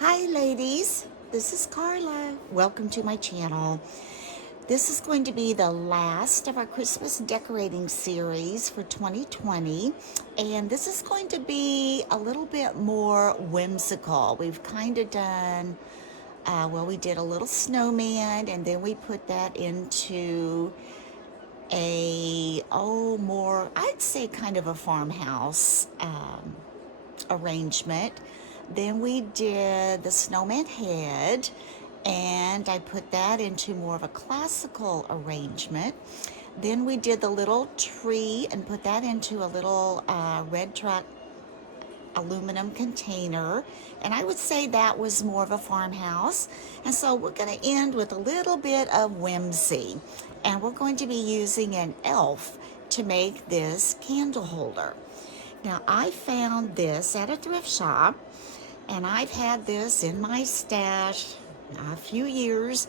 Hi ladies, this is Carla. Welcome to my channel. This is going to be the last of our Christmas decorating series for 2020, and this is going to be a little bit more whimsical. We've kind of done, we did a little snowman, and then we put that into more, I'd say kind of a farmhouse arrangement. Then we did the snowman head, and I put that into more of a classical arrangement. Then we did the little tree and put that into a little red truck aluminum container, and I would say that was more of a farmhouse. And so we're going to end with a little bit of whimsy, and we're going to be using an elf to make this candle holder. Now, I found this at a thrift shop, and I've had this in my stash a few years,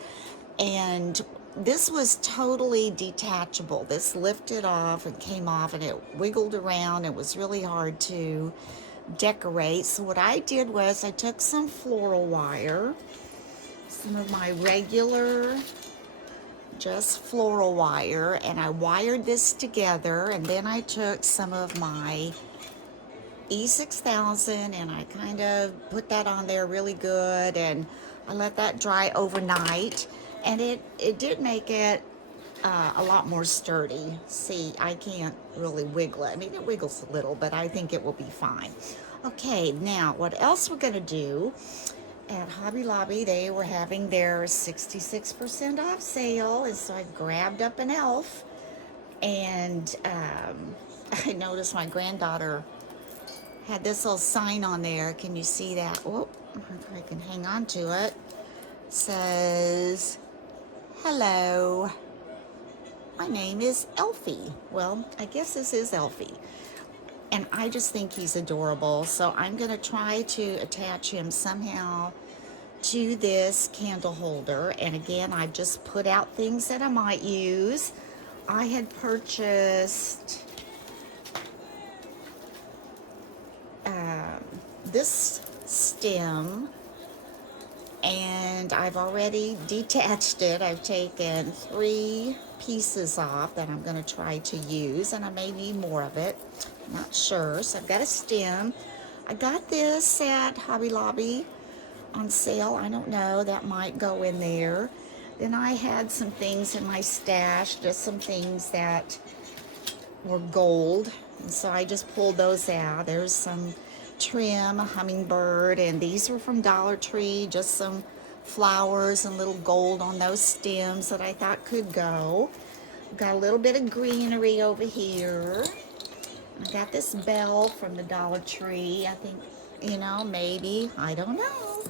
and this was totally detachable. This lifted off and came off, and it wiggled around. It was really hard to decorate. So what I did was I took some floral wire, some of my regular just floral wire, and I wired this together, and then I took some of my E6000 and I kind of put that on there really good, and I let that dry overnight, and it did make it a lot more sturdy. See, I can't really wiggle it. I mean, it wiggles a little, but I think it will be fine. Okay, now what else we're going to do, at Hobby Lobby, they were having their 66% off sale, and so I grabbed up an elf, and I noticed my granddaughter had this little sign on there. Can you see that? Oh, if I can hang on to it. It says, "Hello, my name is Elfie." Well, I guess this is Elfie. And I just think he's adorable. So I'm going to try to attach him somehow to this candle holder. And again, I just put out things that I might use. I had purchased this stem, and I've already detached it. I've taken 3 pieces off that I'm going to try to use, and I may need more of it. I'm not sure. So I've got a stem. I got this at Hobby Lobby on sale. I don't know, that might go in there. Then I had some things in my stash, just some things that were gold, and so I just pulled those out. There's some trim, a hummingbird, and these were from Dollar Tree, just some flowers and little gold on those stems that I thought could go. Got a little bit of greenery over here. I got this bell from the Dollar Tree. I think, maybe, I don't know.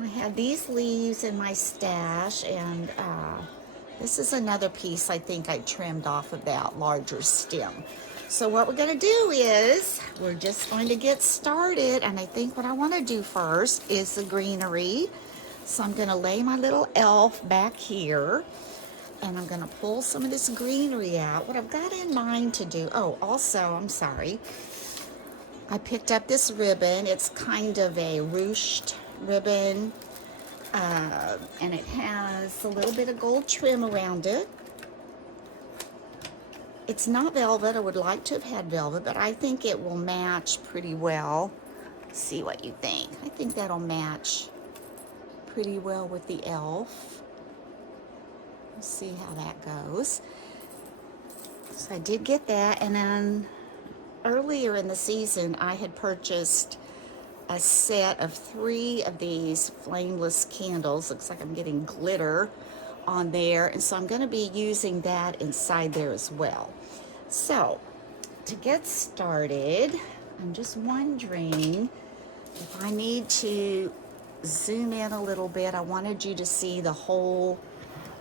I had these leaves in my stash, and this is another piece I think I trimmed off of that larger stem. So what we're going to do is we're just going to get started, and I think what I want to do first is the greenery. So I'm going to lay my little elf back here, and I'm going to pull some of this greenery out. What I've got in mind to do, also, I'm sorry, I picked up this ribbon. It's kind of a ruched ribbon, and it has a little bit of gold trim around it. It's not velvet. I would like to have had velvet, but I think it will match pretty well. Let's see what you think. I think that'll match pretty well with the elf. Let's see how that goes. So I did get that, and then earlier in the season I had purchased a set of 3 of these flameless candles. Looks like I'm getting glitter on there, and so I'm going to be using that inside there as well. So to get started, I'm just wondering if I need to zoom in a little bit. I wanted you to see the whole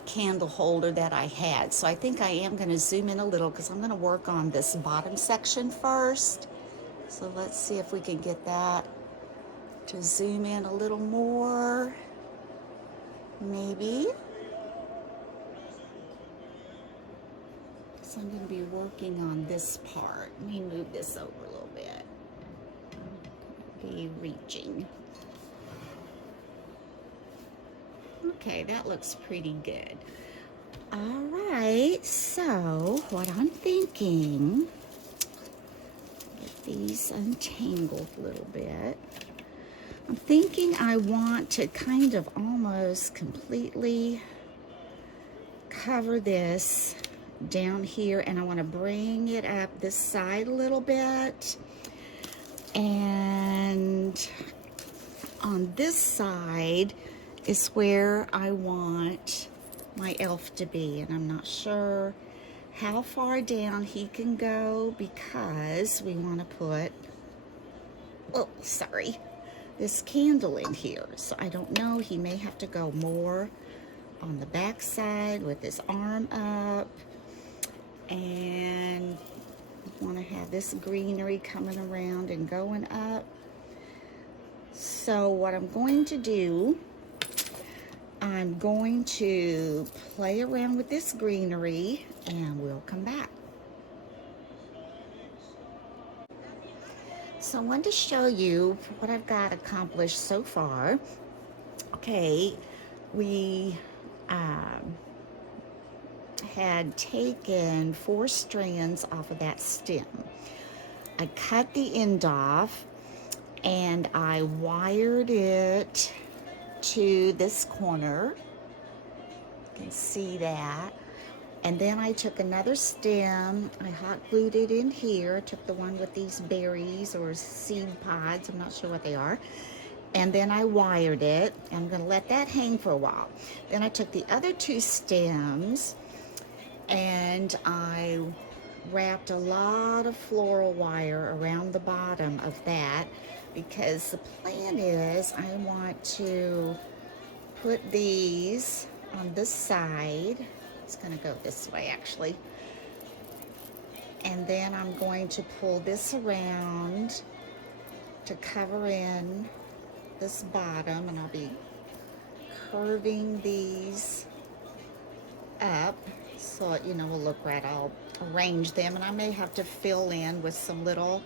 candle holder that I had, so I think I am going to zoom in a little because I'm going to work on this bottom section first. So let's see if we can get that to zoom in a little more, maybe. So I'm going to be working on this part. Let me move this over a little bit. Be reaching. Okay, that looks pretty good. All right, so what I'm thinking, get these untangled a little bit. I'm thinking I want to kind of almost completely cover this down here, and I want to bring it up this side a little bit, and on this side is where I want my elf to be, and I'm not sure how far down he can go because we want to put, oh sorry, this candle in here. So I don't know, he may have to go more on the back side with his arm up, and want to have this greenery coming around and going up. So what I'm going to do, I'm going to play around with this greenery and we'll come back. So I wanted to show you what I've got accomplished so far. Okay, we had taken 4 strands off of that stem. I cut the end off and I wired it to this corner. You can see that. And then I took another stem, I hot glued it in here, took the one with these berries or seed pods, I'm not sure what they are, and then I wired it. I'm going to let that hang for a while. Then I took the other 2 stems and I wrapped a lot of floral wire around the bottom of that, because the plan is I want to put these on this side. It's going to go this way actually, and then I'm going to pull this around to cover in this bottom, and I'll be curving these up so it, will look right. I'll arrange them, and I may have to fill in with some little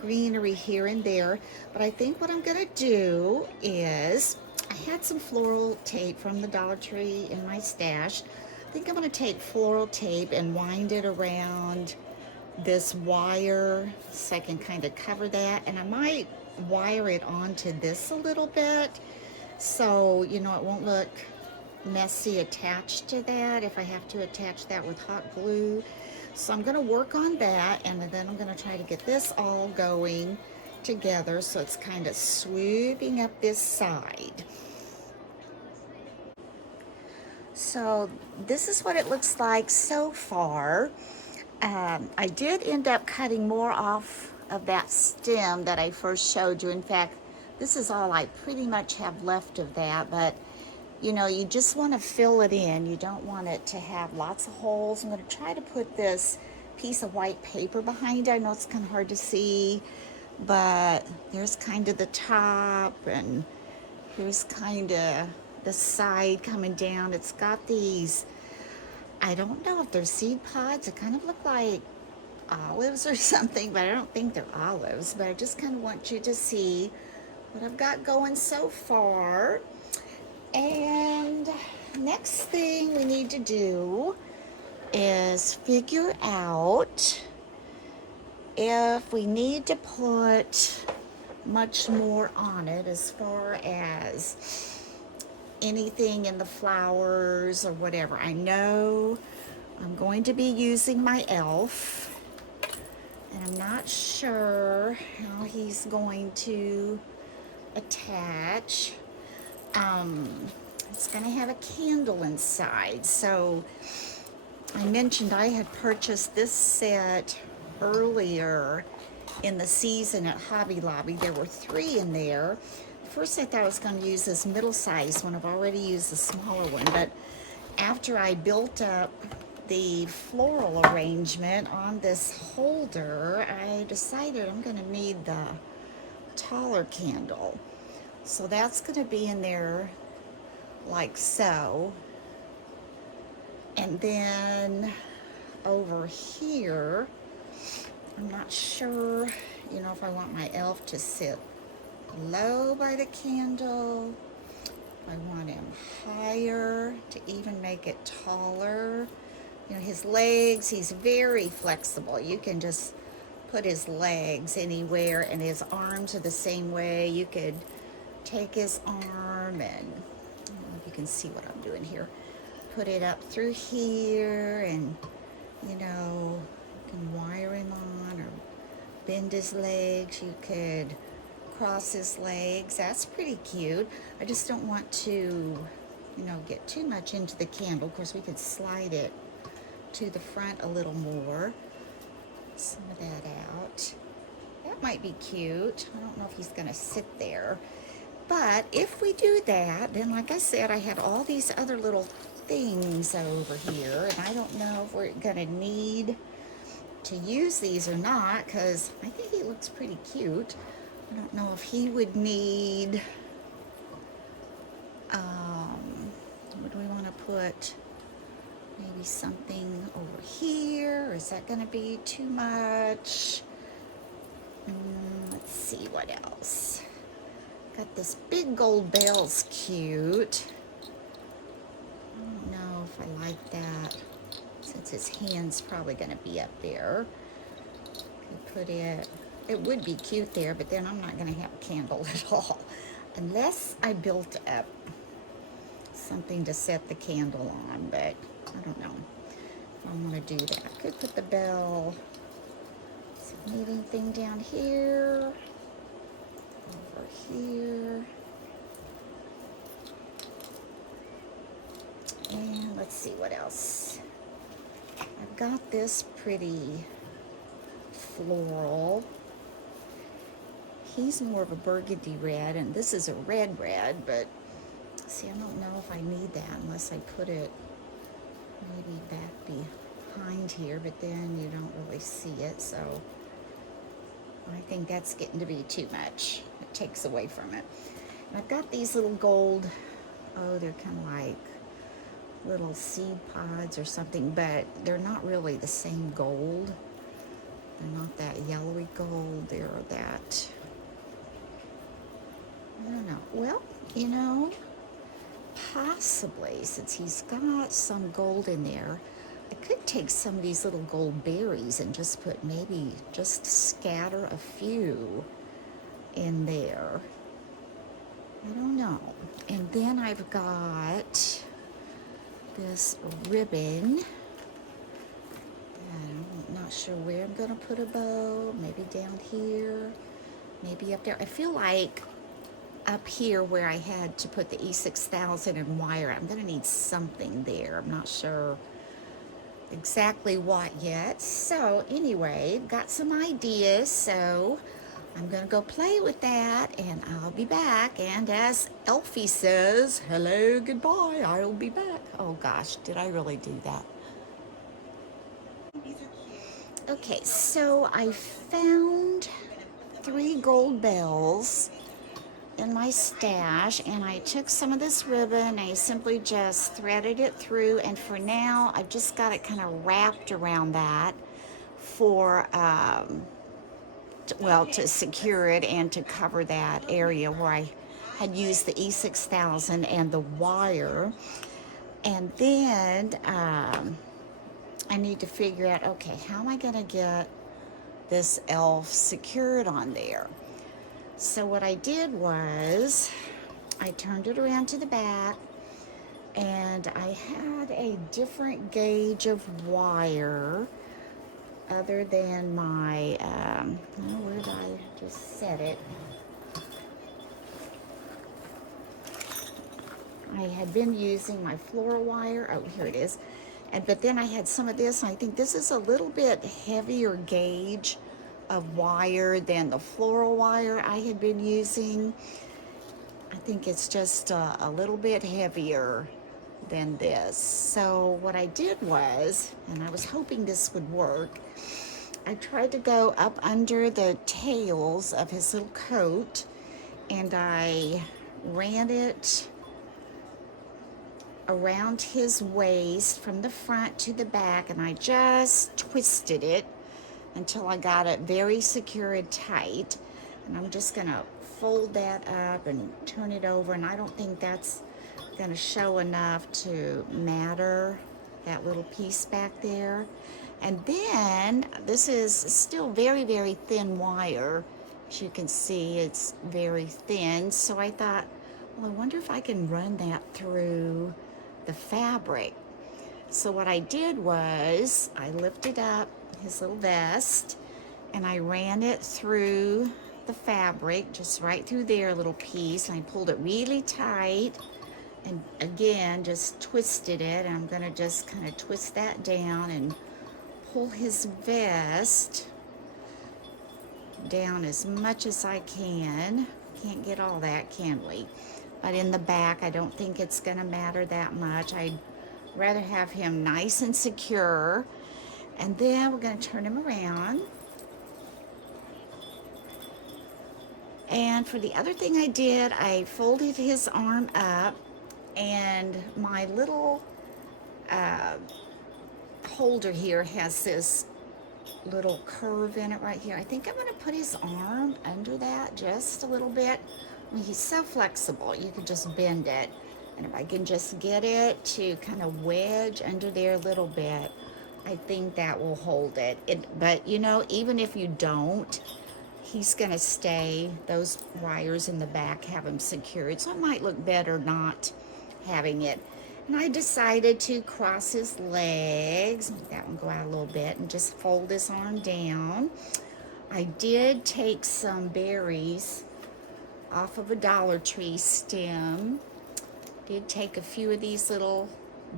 greenery here and there, but I think what I'm gonna do is, I had some floral tape from the Dollar Tree in my stash. I think I'm gonna take floral tape and wind it around this wire so I can kind of cover that, and I might wire it onto this a little bit so it won't look messy attached to that if I have to attach that with hot glue. So I'm going to work on that, and then I'm going to try to get this all going together so it's kind of swooping up this side. So this is what it looks like so far. I did end up cutting more off of that stem that I first showed you. In fact, this is all I pretty much have left of that, but you just want to fill it in. You don't want it to have lots of holes. I'm going to try to put this piece of white paper behind it. I know it's kind of hard to see, but there's kind of the top, and here's kind of the side coming down. It's got these, I don't know if they're seed pods. It kind of look like olives or something, but I don't think they're olives. But I just kind of want you to see what I've got going so far. And next thing we need to do is figure out if we need to put much more on it as far as anything in the flowers or whatever. I know I'm going to be using my elf, and I'm not sure how he's going to attach. It's going to have a candle inside. So I mentioned I had purchased this set earlier in the season at Hobby Lobby. There were 3 in there. First I thought I was going to use this middle-sized one. I've already used the smaller one, but after I built up the floral arrangement on this holder, I decided I'm going to need the taller candle. So that's going to be in there like so. And then over here, I'm not sure, if I want my elf to sit low by the candle I want him higher to even make it taller. You know, his legs, he's very flexible. You can just put his legs anywhere, and his arms are the same way. You could take his arm and, I don't know if you can see what I'm doing here, put it up through here, and, you know, you can wire him on or bend his legs. You could cross his legs. That's pretty cute. I just don't want to, you know, get too much into the candle. Of course, we could slide it to the front a little more. Some of that out. That might be cute. I don't know if he's going to sit there. But if we do that, then like I said, I had all these other little things over here, and I don't know if we're going to need to use these or not, because I think he looks pretty cute. I don't know if he would need, what do we want to put? Maybe something over here, or is that going to be too much? Let's see what else. Got this big gold bell's cute. I don't know if I like that, since his hand's probably going to be up there. Could put it, it would be cute there, but then I'm not going to have a candle at all, unless I built up something to set the candle on, but I don't know if I want to do that. Could put the bell. So need anything down here, over here, and let's see what else. I've got this pretty floral. He's more of a burgundy red, and this is a red, but see, I don't know if I need that unless I put it maybe back behind here, but then you don't really see it, so I think that's getting to be too much. It takes away from it. And I've got these little gold, oh, they're kind of like little seed pods or something, but they're not really the same gold. They're not that yellowy gold. They're that, I don't know. Well, you know, possibly, since he's got some gold in there, I could take some of these little gold berries and just put, maybe just scatter a few in there. I don't know. And then I've got this ribbon. I'm not sure where I'm going to put a bow. Maybe down here, maybe up there. I feel like up here where I had to put the E6000 and wire, I'm going to need something there. I'm not sure exactly what yet. So anyway, got some ideas, so I'm going to go play with that, and I'll be back. And as Elfie says, hello, goodbye, I'll be back. Oh gosh, did I really do that? Okay, so I found 3 gold bells in my stash, and I took some of this ribbon and I simply just threaded it through, and for now I've just got it kind of wrapped around that for well, to secure it and to cover that area where I had used the E6000 and the wire. And then I need to figure out, okay, how am I going to get this elf secured on there? So what I did was I turned it around to the back, and I had a different gauge of wire other than my, oh, where did I just set it? I had been using my floral wire. Oh, here it is. But then I had some of this, and I think this is a little bit heavier gauge of wire than the floral wire I had been using. I think it's just a little bit heavier than this. So what I did was, and I was hoping this would work, I tried to go up under the tails of his little coat, and I ran it around his waist from the front to the back, and I just twisted it until I got it very secure and tight. And I'm just gonna fold that up and turn it over, and I don't think that's going to show enough to matter, that little piece back there. And then this is still very, very thin wire. As you can see, it's very thin. So I thought, well, I wonder if I can run that through the fabric. So what I did was I lifted up his little vest and I ran it through the fabric, just right through there, a little piece, and I pulled it really tight, and again just twisted it. And I'm going to just kind of twist that down and pull his vest down as much as I can. Can't get all that, can we? But in the back, I don't think it's going to matter that much. I'd rather have him nice and secure. And then we're going to turn him around. And for the other thing I did, I folded his arm up, and my little holder here has this little curve in it right here. I think I'm going to put his arm under that just a little bit. I mean, he's so flexible, you can just bend it. And if I can just get it to kind of wedge under there a little bit, I think that will hold it. But you know, even if you don't, he's going to stay. Those wires in the back have him secured, so it might look better not having it. And I decided to cross his legs, make that one go out a little bit, and just fold his arm down. I did take some berries off of a Dollar Tree stem. Did take a few of these little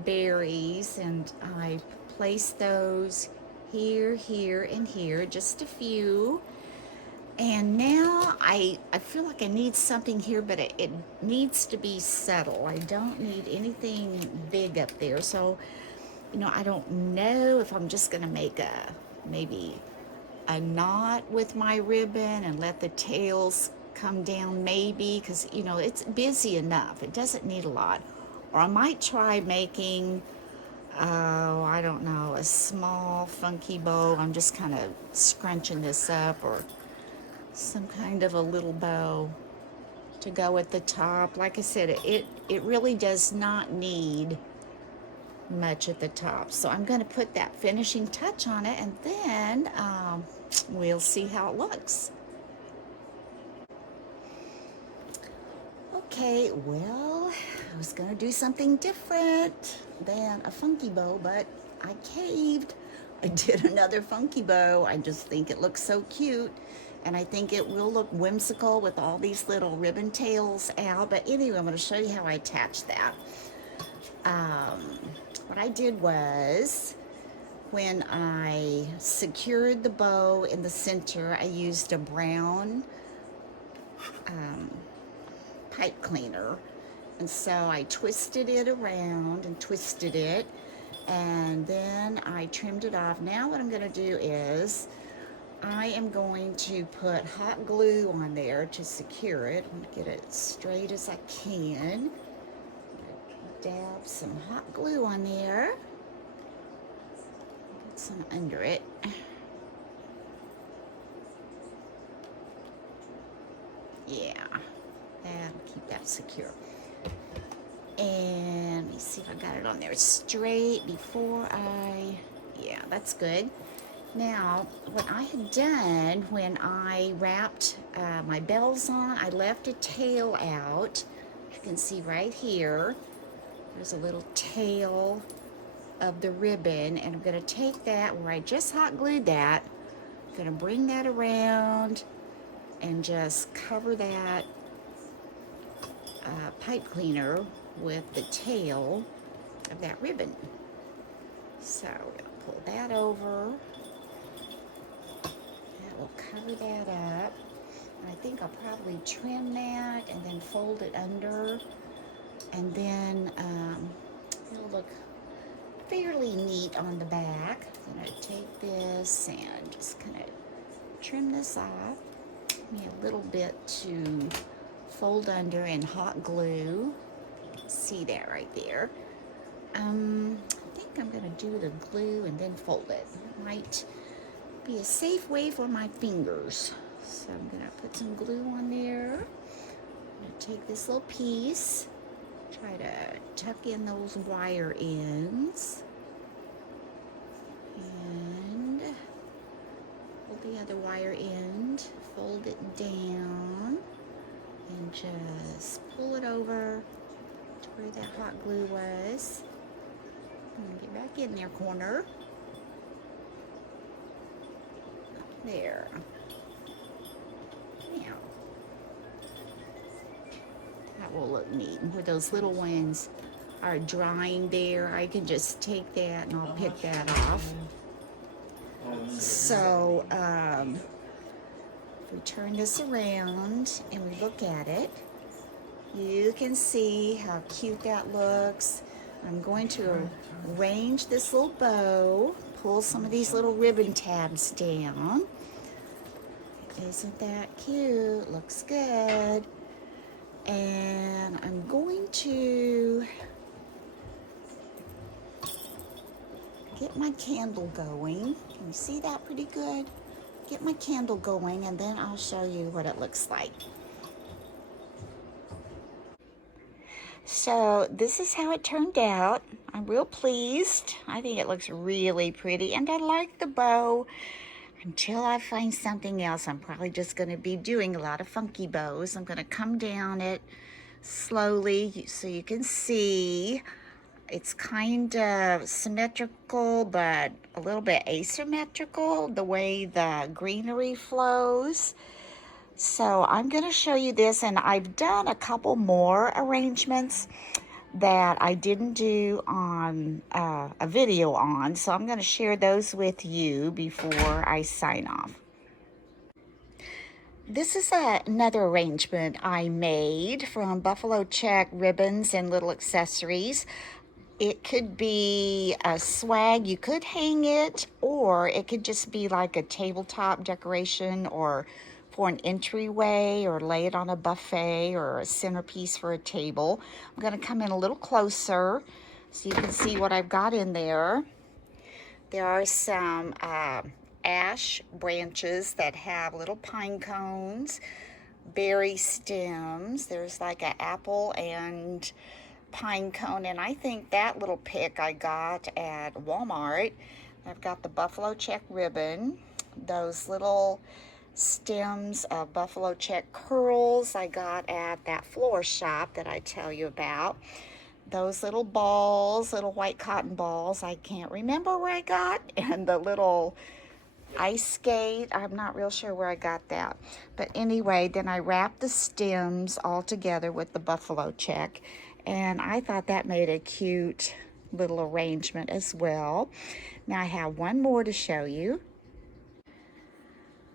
berries, and I placed those here, here, and here, just a few. And now I feel like I need something here, but it needs to be subtle. I don't need anything big up there. So, you know, I don't know if I'm just going to make maybe a knot with my ribbon and let the tails come down maybe, because, you know, it's busy enough. It doesn't need a lot. Or I might try making, I don't know, a small funky bow. I'm just kind of scrunching this up, or some kind of a little bow to go at the top. Like I said, it really does not need much at the top. So I'm going to put that finishing touch on it, and then we'll see how it looks. Okay, well, I was going to do something different than a funky bow, but I caved. I did another funky bow. I just think it looks so cute. And I think it will look whimsical with all these little ribbon tails out. But anyway, I'm going to show you how I attached that. What I did was, when I secured the bow in the center, I used a brown pipe cleaner. And so I twisted it around and twisted it. And then I trimmed it off. Now what I'm going to do is, I am going to put hot glue on there to secure it. I'm going to get it straight as I can. Dab some hot glue on there. Get some under it. Yeah, that'll keep that secure. And let me see if I got it on there straight before yeah, that's good. Now, what I had done when I wrapped my bells on, I left a tail out. You can see right here, there's a little tail of the ribbon, and I'm going to take that where I just hot glued that. I'm going to bring that around and just cover that pipe cleaner with the tail of that ribbon. So we're going to pull that over. We'll cover that up. And I think I'll probably trim that and then fold it under. And then it'll look fairly neat on the back. I'm going to take this and just kind of trim this off. Give me a little bit to fold under and hot glue. You can see that right there. I think I'm going to do the glue and then fold it. It might be a safe way for my fingers. So I'm going to put some glue on there. Take this little piece, try to tuck in those wire ends, and hold the other wire end, fold it down, and just pull it over to where that hot glue was. And get back in there, corner. There. Now, that will look neat. And where those little ones are drying there, I can just take that and I'll pick that off. So, if we turn this around and we look at it, you can see how cute that looks. I'm going to arrange this little bow, pull some of these little ribbon tabs down. Isn't that cute? Looks good. And I'm going to get my candle going. Can you see that pretty good? Get my candle going, and then I'll show you what it looks like. So this is how it turned out. I'm real pleased. I think it looks really pretty, and I like the bow. Until I find something else, I'm probably just going to be doing a lot of funky bows. I'm going to come down it slowly so you can see. It's kind of symmetrical, but a little bit asymmetrical, the way the greenery flows. So I'm going to show you this, and I've done a couple more arrangements that I didn't do on a video on, so I'm going to share those with you before I sign off. This is another arrangement I made from buffalo check ribbons and little accessories. It could be a swag, you could hang it, or it could just be like a tabletop decoration, or for an entryway, or lay it on a buffet, or a centerpiece for a table. I'm going to come in a little closer so you can see what I've got in there. There are some ash branches that have little pine cones, berry stems. There's like an apple and pine cone, and I think that little pick I got at Walmart. I've got the buffalo check ribbon, those little stems of buffalo check curls I got at that floor shop that I tell you about. Those little balls, little white cotton balls, I can't remember where I got, and the little ice skate, I'm not real sure where I got that. But anyway, then I wrapped the stems all together with the buffalo check, and I thought that made a cute little arrangement as well. Now I have one more to show you.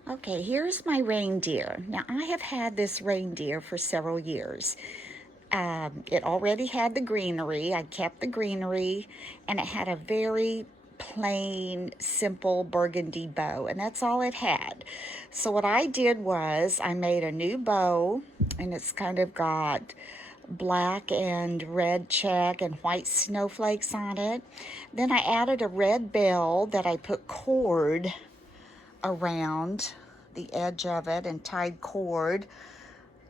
Okay, here's my reindeer. Now I have had this reindeer for several years. It already had the greenery. I kept the greenery, and it had a very plain, simple burgundy bow, and that's all it had. So what I did was I made a new bow, and it's kind of got black and red check and white snowflakes on it. Then I added a red bell that I put cord around the edge of it and tied cord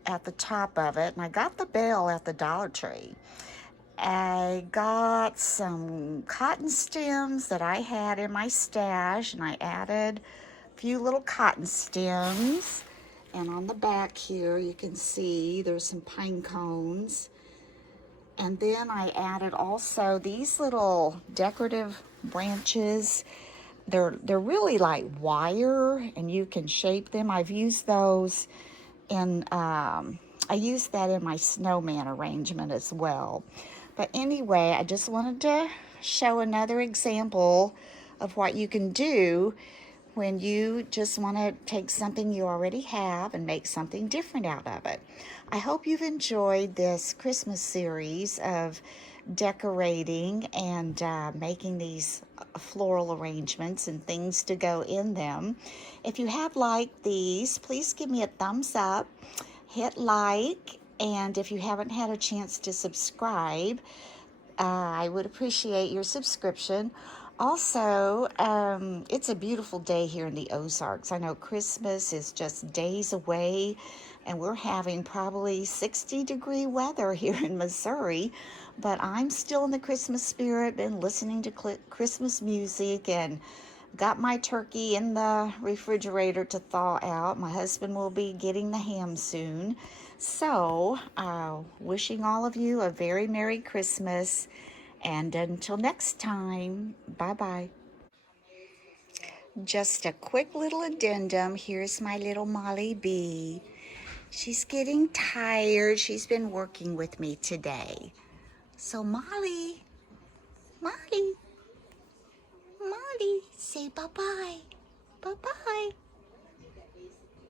at the top of it. And I got the bell at the Dollar Tree. I got some cotton stems that I had in my stash, and I added a few little cotton stems. And on the back here you can see there's some pine cones. And then I added also these little decorative branches. They're really like wire, and you can shape them. I've used those in, I used that in my snowman arrangement as well. But anyway, I just wanted to show another example of what you can do when you just want to take something you already have and make something different out of it. I hope you've enjoyed this Christmas series of decorating and making these floral arrangements and things to go in them. If you have liked these, please give me a thumbs up, hit like, and if you haven't had a chance to subscribe, I would appreciate your subscription. Also, it's a beautiful day here in the Ozarks. I know Christmas is just days away, and we're having probably 60-degree weather here in Missouri. But I'm still in the Christmas spirit, been listening to Christmas music, and got my turkey in the refrigerator to thaw out. My husband will be getting the ham soon. So, wishing all of you a very Merry Christmas. And until next time, bye bye. Just a quick little addendum. Here's my little Molly bee. She's getting tired. She's been working with me today. So, Molly, Molly, Molly, say bye bye. Bye bye.